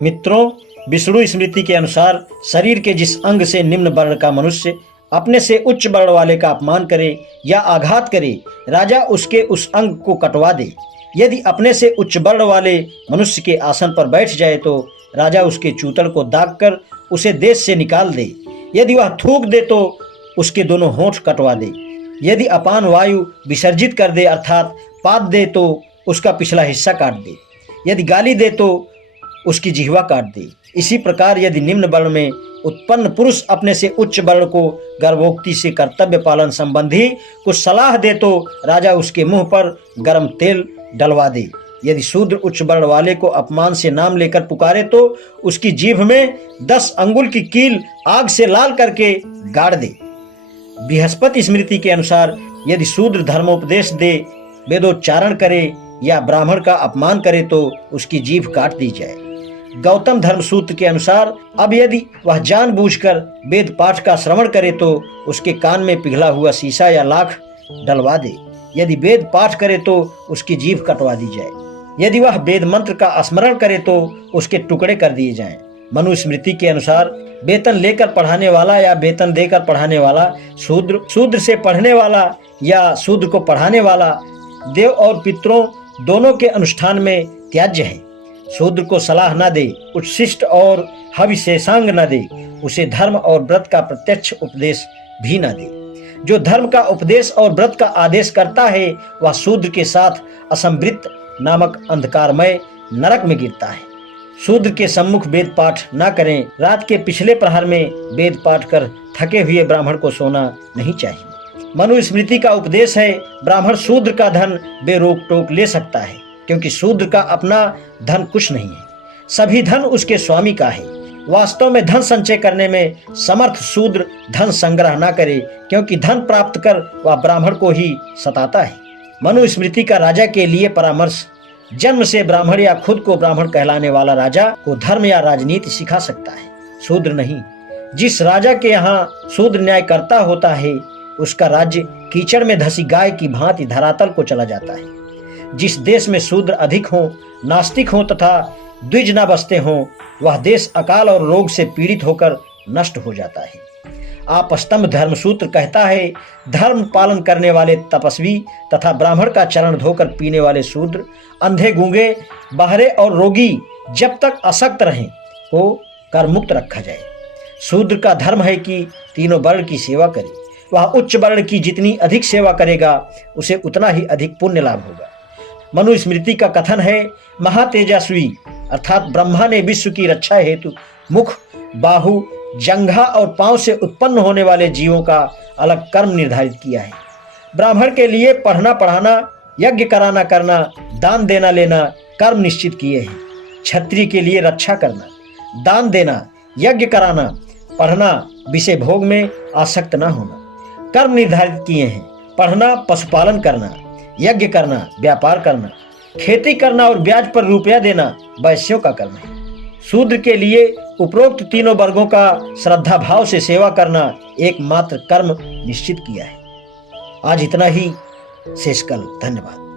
मित्रों, विष्णु स्मृति के अनुसार शरीर के जिस अंग से निम्न वर्ण का मनुष्य अपने से उच्च वर्ण वाले का अपमान करे या आघात करे, राजा उसके उस अंग को कटवा दे। यदि अपने से उच्च वर्ण वाले मनुष्य के आसन पर बैठ जाए तो राजा उसके चूतड़ को दागकर उसे देश से निकाल दे। यदि वह थूक दे तो उसके दोनों होंठ कटवा दे। यदि अपान वायु विसर्जित कर दे अर्थात पाद दे तो उसका पिछला हिस्सा काट दे। यदि गाली दे तो उसकी जिह्वा काट दे। इसी प्रकार यदि निम्न वर्ण में उत्पन्न पुरुष अपने से उच्च वर्ण को गर्भोक्ति से कर्तव्य पालन संबंधी कुछ सलाह दे तो राजा उसके मुंह पर गर्म तेल डलवा दे। यदि शूद्र उच्च वर्ण वाले को अपमान से नाम लेकर पुकारे तो उसकी जीभ में 10 अंगुल की कील आग से लाल करके गाड़ दे। बृहस्पति स्मृति के अनुसार यदि शूद्र धर्मोपदेश दे, वेदोच्चारण करे या ब्राह्मण का अपमान करे तो उसकी जीभ काट दी जाए। गौतम धर्म सूत्र के अनुसार अब यदि वह जानबूझकर वेद पाठ का श्रवण करे तो उसके कान में पिघला हुआ शीशा या लाख डलवा दे। यदि वेद पाठ करे तो उसकी जीभ कटवा दी जाए। यदि वह वेद मंत्र का स्मरण करे तो उसके टुकड़े कर दिए जाएं। मनुस्मृति के अनुसार वेतन लेकर पढ़ाने वाला या वेतन देकर पढ़ाने वाला शूद्र, शूद्र से पढ़ने वाला या शूद्र को पढ़ाने वाला देव और पितरों दोनों के अनुष्ठान में त्याज्य है। शूद्र को सलाह न दे, उच्छिष्ट और हविशेषांग न दे, उसे धर्म और व्रत का प्रत्यक्ष उपदेश भी न दे। जो धर्म का उपदेश और व्रत का आदेश करता है वह शूद्र के साथ असंवृत नामक अंधकारमय नरक में गिरता है। शूद्र के सम्मुख वेद पाठ न करें। रात के पिछले प्रहर में वेद पाठ कर थके हुए ब्राह्मण को सोना नहीं चाहिए। मनुस्मृति का उपदेश है, ब्राह्मण शूद्र का धन बेरोक टोक ले सकता है क्योंकि शूद्र का अपना धन कुछ नहीं है, सभी धन उसके स्वामी का है। वास्तव में धन संचय करने में समर्थ शूद्र धन संग्रह न करे क्योंकि धन प्राप्त कर वह ब्राह्मण को ही सताता है। मनुस्मृति का राजा के लिए परामर्श, जन्म से ब्राह्मण या खुद को ब्राह्मण कहलाने वाला राजा को धर्म या राजनीति सिखा सकता है, शूद्र नहीं। जिस राजा के यहाँ शूद्र न्याय करता होता है उसका राज्य कीचड़ में धसी गाय की भांति धरातल को चला जाता है। जिस देश में शूद्र अधिक हों, नास्तिक हों तथा द्विज न बसते हों, वह देश अकाल और रोग से पीड़ित होकर नष्ट हो जाता है। आपस्तंभ धर्मसूत्र कहता है, धर्म पालन करने वाले तपस्वी तथा ब्राह्मण का चरण धोकर पीने वाले शूद्र, अंधे गूंगे बहरे और रोगी जब तक असक्त रहें को कर मुक्त रखा जाए। शूद्र का धर्म है कि तीनों वर्ण की सेवा करे। वह उच्च वर्ण की जितनी अधिक सेवा करेगा उसे उतना ही अधिक पुण्य लाभ होगा। मनुस्मृति का कथन है, महातेजस्वी अर्थात ब्रह्मा ने विश्व की रक्षा हेतु मुख, बाहु, जंघा और पांव से उत्पन्न होने वाले जीवों का अलग कर्म निर्धारित किया है। ब्राह्मण के लिए पढ़ना पढ़ाना, यज्ञ कराना करना, दान देना लेना कर्म निश्चित किए हैं। क्षत्रिय के लिए रक्षा करना, दान देना, यज्ञ कराना, पढ़ना, विषय भोग में आसक्त न होना कर्म निर्धारित किए हैं। पढ़ना पशुपालन करना, यज्ञ करना व्यापार करना, खेती करना और ब्याज पर रुपया देना वैश्यों का कर्म है। शूद्र के लिए उपरोक्त तीनों वर्गों का श्रद्धा भाव से सेवा करना एकमात्र कर्म निश्चित किया है। आज इतना ही, शेष कल। धन्यवाद।